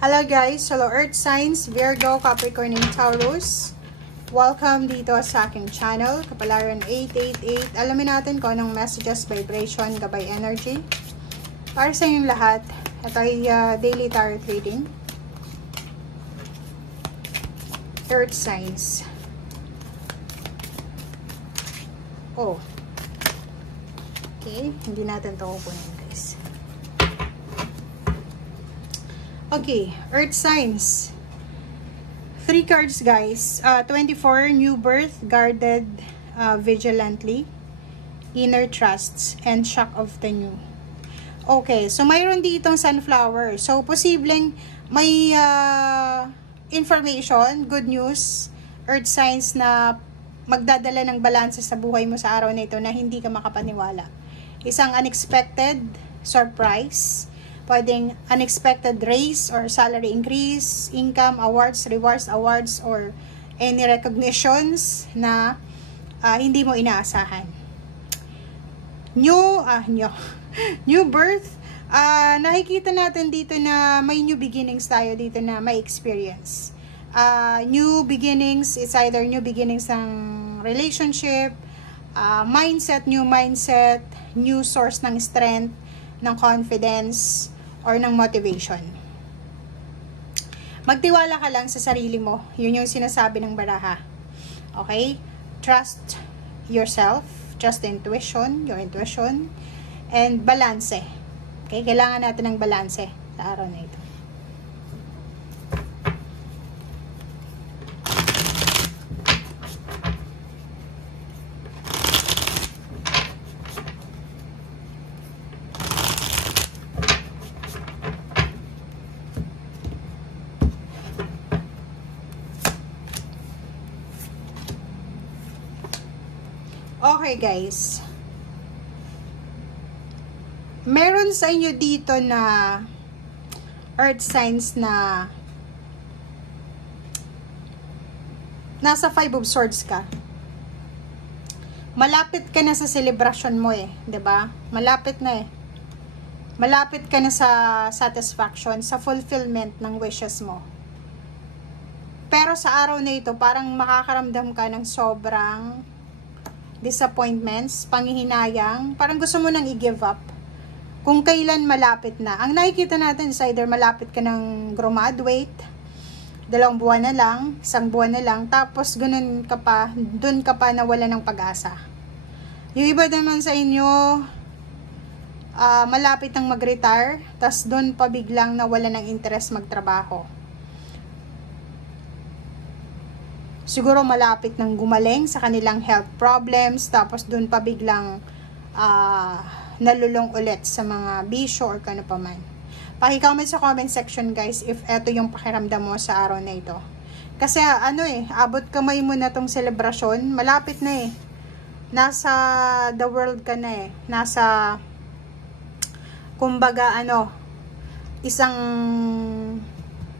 Hello guys, hello Earth Signs, Virgo, Capricorn, and Taurus. Welcome dito sa aking channel, Kapalaran 888. Alamin natin kung anong messages, vibration, gabay energy para sa inyong lahat. Ito ay daily tarot reading. Earth Signs. Oh. Okay, hindi natin ito kukunin guys. Okay, Earth Signs. 3 cards guys. 24, new birth, guarded vigilantly, inner trusts, and shock of the new. Okay, so mayroon ditong sunflower. So, posibleng may information, good news, Earth Signs na magdadala ng balanse sa buhay mo sa araw na ito na hindi ka makapaniwala. Isang unexpected surprise. Pwedeng unexpected raise or salary increase, income, awards, rewards, or any recognitions na hindi mo inaasahan. New birth. Nakikita natin dito na may new beginnings tayo dito na may experience. New beginnings, it's either new beginnings ng relationship, mindset, new source ng strength, ng confidence, or ng motivation. Magtiwala ka lang sa sarili mo. Yun yung sinasabi ng baraha. Okay? Trust yourself. Trust your intuition. And balance. Okay? Kailangan natin ng balance sa araw na ito. Okay guys, meron sa inyo dito na Earth Signs na nasa 5 of Swords ka. Malapit ka na sa celebration mo diba? Malapit na Malapit ka na sa satisfaction, sa fulfillment ng wishes mo. Pero sa araw na ito, parang makakaramdam ka ng sobrang disappointments, panghihinayang, parang gusto mo nang i-give up. Kung kailan malapit na. Ang nakikita natin is either malapit ka ng graduate, 2 buwan na lang, 1 buwan na lang, tapos dun ka pa nawala ng pag-asa. Yung iba naman sa inyo, malapit nang mag-retire, tapos dun pa biglang nawala ng interest magtrabaho. Siguro malapit nang gumaling sa kanilang health problems, tapos dun pa biglang nalulong ulit sa mga bisyo or kano pa man. Paki-comment sa comment section guys if eto yung pakiramdam mo sa araw na ito. Kasi abot kamay mo na tong selebrasyon, malapit na Nasa the world ka na Nasa, kumbaga isang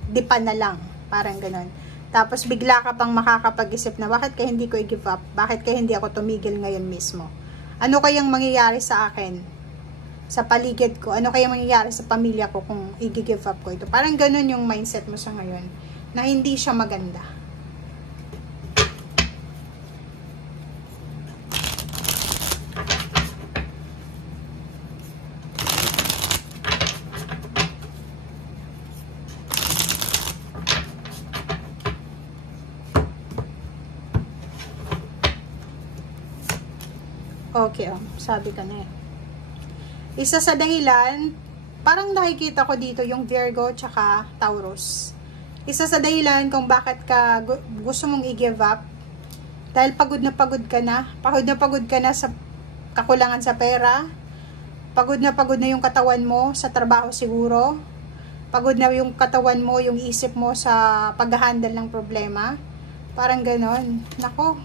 dipan na lang, parang ganon. Tapos bigla ka pang makakapag-isip na bakit kaya hindi ko i-give up? Bakit kaya hindi ako tumigil ngayon mismo? Ano kayang mangyayari sa akin? Sa paligid ko? Ano kayang mangyayari sa pamilya ko kung i-give up ko ito? Parang ganun yung mindset mo sa ngayon na hindi siya maganda. Okay, sabi ka na Isa sa dahilan, parang nakikita ko dito yung Virgo tsaka Taurus. Isa sa dahilan kung bakit ka gusto mong i-give up, dahil pagod na pagod ka na sa kakulangan sa pera, pagod na yung katawan mo sa trabaho siguro, pagod na yung katawan mo, yung isip mo sa pag-handle ng problema, parang ganon. Nako,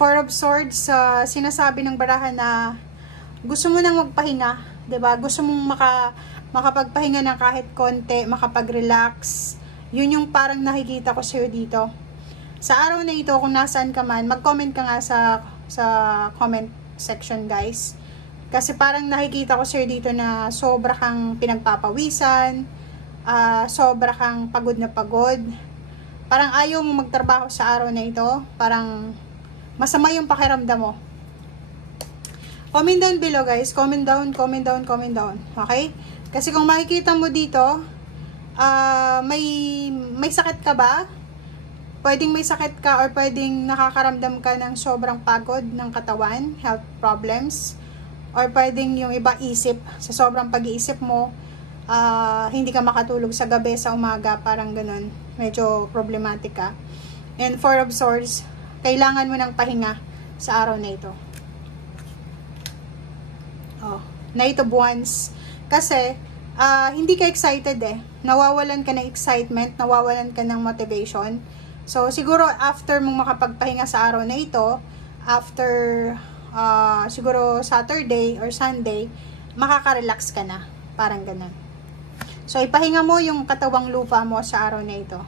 4 of Swords, sinasabi ng baraha na gusto mo nang magpahinga, 'di ba? Gusto mong makapagpahinga ng kahit konti, makapag-relax. 'Yun yung parang nakikita ko sa iyo dito. Sa araw na ito, kung nasaan ka man, mag-comment ka nga sa comment section, guys. Kasi parang nakikita ko sa iyo dito na sobra kang pinagpapawisan, sobra kang pagod na pagod. Parang ayaw mo magtrabaho sa araw na ito. Parang masama yung pakiramdam mo. Comment down below guys. Comment down, comment down, comment down. Okay? Kasi kung makikita mo dito, may sakit ka ba? Pwedeng may sakit ka or pwedeng nakakaramdam ka ng sobrang pagod ng katawan, health problems. Or pwedeng yung iba isip, sa sobrang pag-iisip mo, hindi ka makatulog sa gabi, sa umaga, parang ganun. Medyo problematic ka. And Four of Swords, kailangan mo ng pahinga sa araw na ito. Knight of Wands. Kasi, hindi ka excited eh. Nawawalan ka ng excitement, nawawalan ka ng motivation. So, siguro after mong makapagpahinga sa araw na ito, after siguro Saturday or Sunday, makaka-relax ka na. Parang ganun. So, ipahinga mo yung katawang lupa mo sa araw na ito.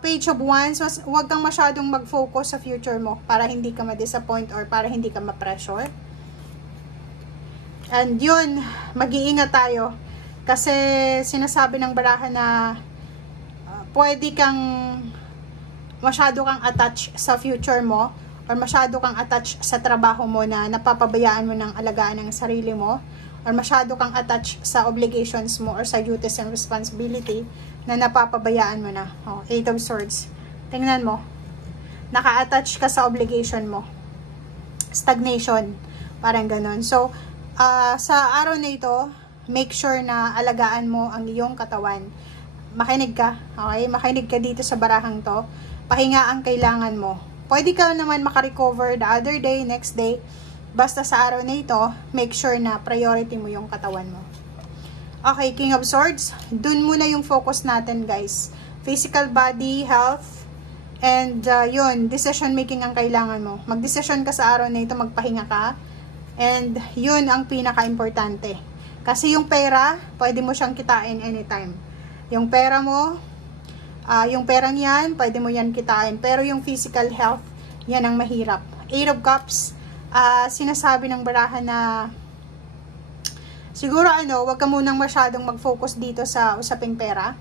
Page of Wands, huwag kang masyadong mag-focus sa future mo para hindi ka ma-disappoint or para hindi ka ma-pressure. And yun, mag-iingat tayo. Kasi sinasabi ng baraha na pwede kang masyado kang attached sa future mo or masyado kang attached sa trabaho mo na napapabayaan mo ng alagaan ng sarili mo or masyado kang attached sa obligations mo or sa duties and responsibility na napapabayaan mo na. Eight of Swords. Tingnan mo. Naka-attach ka sa obligation mo. Stagnation. Parang ganon. So, sa araw na ito, make sure na alagaan mo ang iyong katawan. Makinig ka. Okay? Makinig ka dito sa barahang to. Pahinga ang kailangan mo. Pwede ka naman makarecover the other day, next day. Basta sa araw na ito, make sure na priority mo yung katawan mo. Okay, King of Swords. Dun muna yung focus natin, guys. Physical body, health, and yun, decision making ang kailangan mo. Magdesisyon ka sa araw na ito, magpahinga ka. And yun ang pinaka-importante. Kasi yung pera, pwede mo siyang kitain anytime. Yung pera mo, yung perang yan, pwede mo yan kitain. Pero yung physical health, yan ang mahirap. Eight of Cups, sinasabi ng baraha na siguro wag ka munang masyadong mag-focus dito sa usaping pera.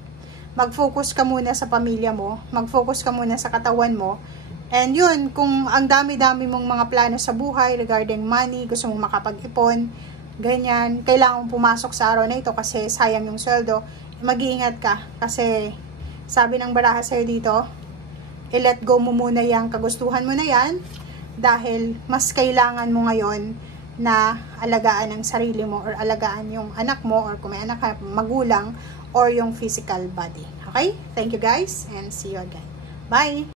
Mag-focus ka muna sa pamilya mo. Mag-focus ka muna sa katawan mo. And yun, kung ang dami-dami mong mga plano sa buhay regarding money, gusto mong makapag-ipon, ganyan, kailangan mong pumasok sa araw na ito kasi sayang yung sweldo, mag-iingat ka. Kasi sabi ng baraha sa'yo dito, i-let go mo muna yung kagustuhan mo na yan dahil mas kailangan mo ngayon na alagaan ang sarili mo or alagaan yung anak mo or kung may anak ka, magulang or yung physical body. Okay? Thank you guys and see you again. Bye!